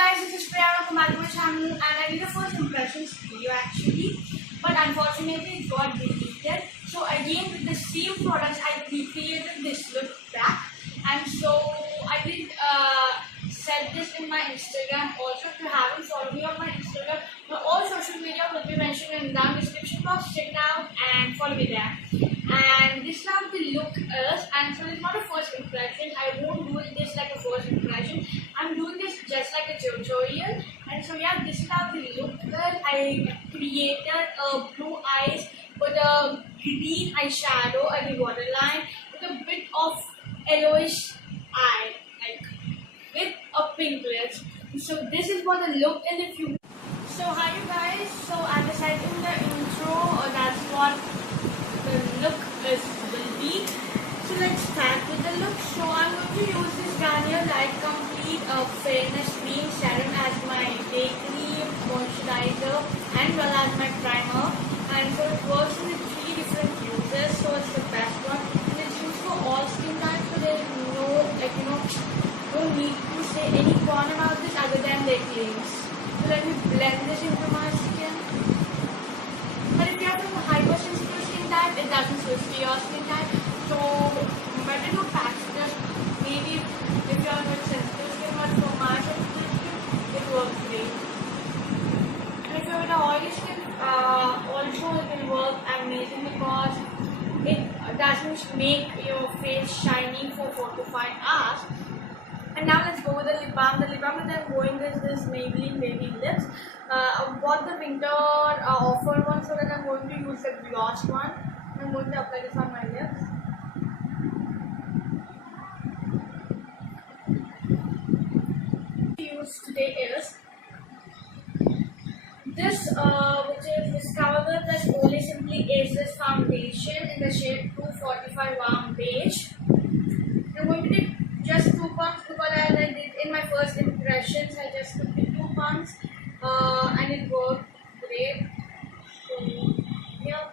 guys, this is Priya. Welcome back to my channel, and I did a first impressions video actually, but unfortunately it got deleted. So again with the same products I recreated this look back, and so I did set this in my Instagram. Also, if you haven't followed me on my Instagram, all social media will be mentioned in the description box. Check it out and follow me there. And this is how the look is, and so it's not a first impression. I won't do this like a first impression. I'm doing this just like a tutorial. And so yeah, this is how the look is. I created blue eyes with a green eyeshadow at the waterline with a bit of yellowish eye, like with a pink lips. So this is what the look is. If you hi you guys. So as I said in the intro, that's what the look will be. So let's start with the look. So I'm going to use this Garnier Light Complete Fairness Cream Serum as my day cream, moisturizer, and well as my primer. And so it works with 3 different uses. So it's the best one. And it's used for all skin types. So there's no need to say any con about this other than their claims. So let me blend this into my skin. But if you have a hypersensitive skin type, it doesn't switch to your skin type. So better to patch this. Maybe if you are with sensitive skin, but for my sensitive skin, it works great. And if you are with an oily skin, also it will work amazing because it doesn't make your face shiny for 4 to 5 hours. And now let's go with the lip balm. The lip balm that I'm going is this Maybelline Baby Lips. I bought the winter offer one, so that I'm going to use the gloss one. I'm going to apply this on my lips. Use today is this, which is this Covergirl plus Olay Simply Ageless Foundation in the shade 245 Warm Beige. I'm going to take just 2 pumps because as I did in my first impressions, I just took the 2 pumps and it worked great. So yeah,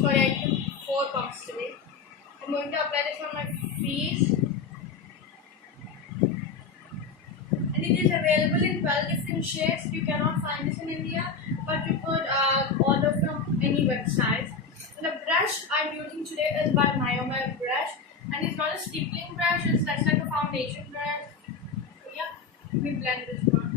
sorry, I took 4 pumps today. I'm going to apply this on my face, and it is available in 12 different shades. You cannot find this in India, but you could order from any website. And the brush I'm using today is by Moyen brush. And it's not a stippling brush, it's just like a foundation brush. So yeah, let me blend this one.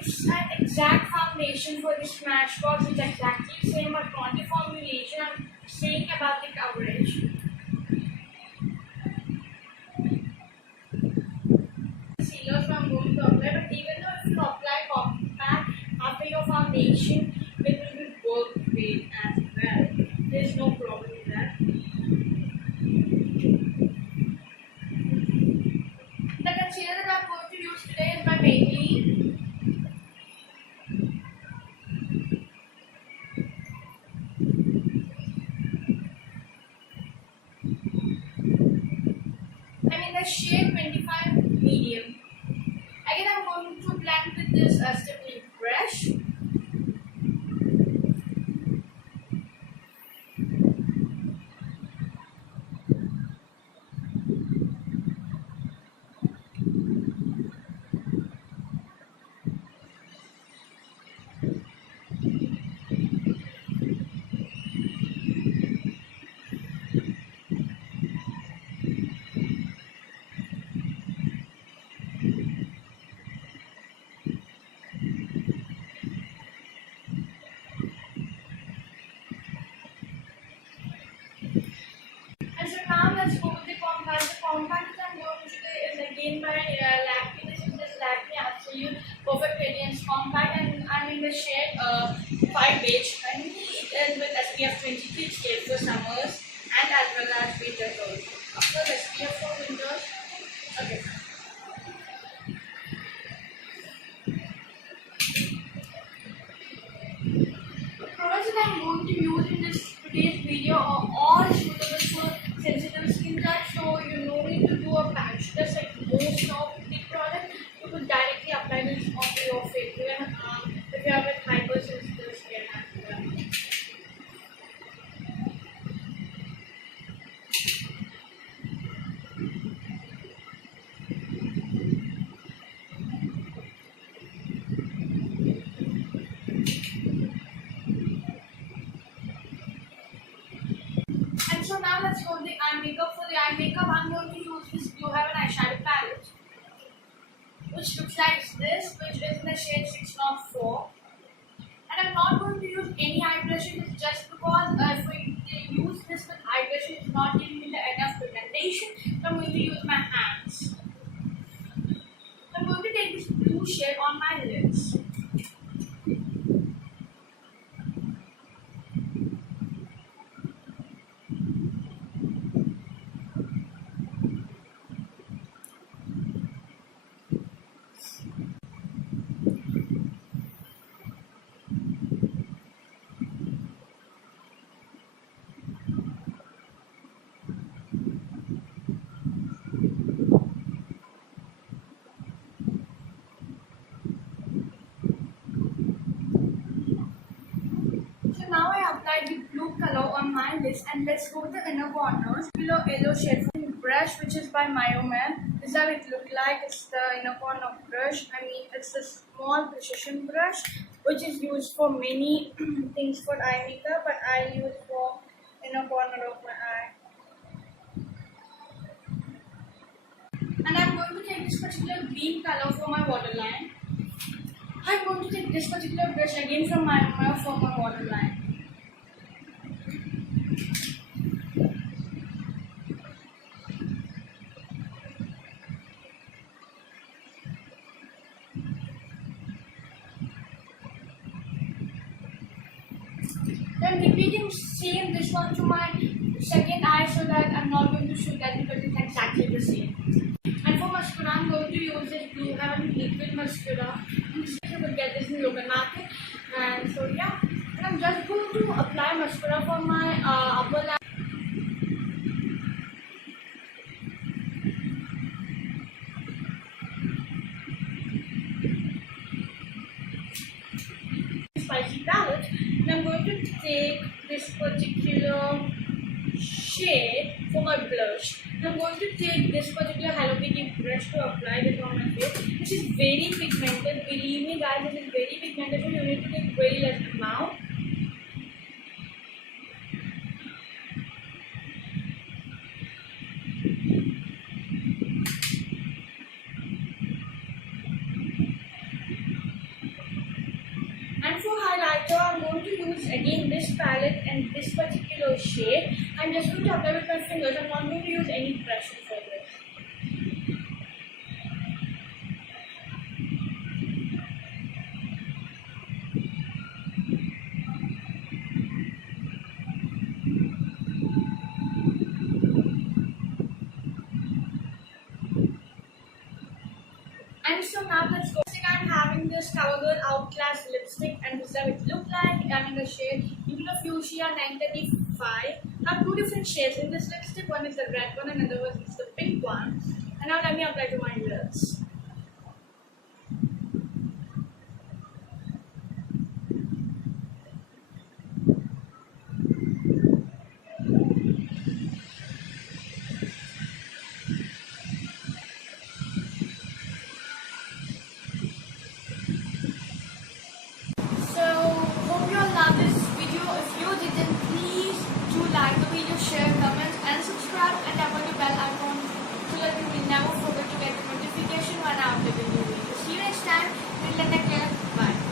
It's an exact foundation for the Smashbox. It's exactly the same, but not the formulation. I'm saying about the coverage. Sealers I'm going to apply, but even though if you apply compact after your foundation, it will work great as well. There's no problem with that. The concealer that I'm going to use today is my Maybelline. Shade 25 medium. Again, I'm going to blend with this stippling brush. And so now let's go with the compact. The compact that I'm going to today is again by Lakme. This is this Lakme Absolute Perfect Radiance Compact, and I'm in the shade 5 beige. And it is with SPF 23 shade for summers and as well as winters also. After SPF for winters. Okay. The products that I'm going to use in today's video are all suitable for sensitive skin type, so you no need to do a patch test like most of the products. for the eye makeup, I'm going to use this Blue Heaven eyeshadow palette, which looks like this, which is in the shade 604. And I'm not going to use any eye brushes just because if we use this with eye brushes, it's not giving me the enough pigmentation. So I'm going to use my hands. I'm going to take this blue shade on my lids. So now I applied the blue color on my lids, and let's go to the inner corners. Below yellow shade from brush, which is by Moyen. This is how it looks like. It's the inner corner brush. I mean, it's a small precision brush which is used for many things for eye makeup, but I use for inner corner of my eye. And I'm going to take this particular green color for my waterline. I'm going to take this particular brush again from my mirror for my waterline. Then repeating same this one to my second eye so that I'm not going to show that because it's exactly the same. And for mascara, I'm going to use this Blue Heaven liquid mascara. You will get this in the local market. And so yeah, and I'm just going to apply mascara for my upper lip. Spicy palette, and I'm going to take this particular shade for my blush. I'm going to take this particular Hello Kitty brush to apply this on my face. This is very pigmented. Believe me, guys, this is very pigmented, so you need to take very less amount. And for highlighter, I'm going to use again this palette and this particular shade. I'm just going to apply with my fingers. I'm not going to use any brushes for this. And so now let's go. I'm having this Covergirl Outlast lipstick, and this is how it looks like. I'm in the shade into the fuschia 935. I have two different shades in this lipstick. One is the red one, and another one is the pink one. And now let me apply to my lips. Like the video, share, comment and subscribe and tap on the bell icon so that you will never forget to get the notification when I upload a new video. See you next time. Till then, take care. Bye.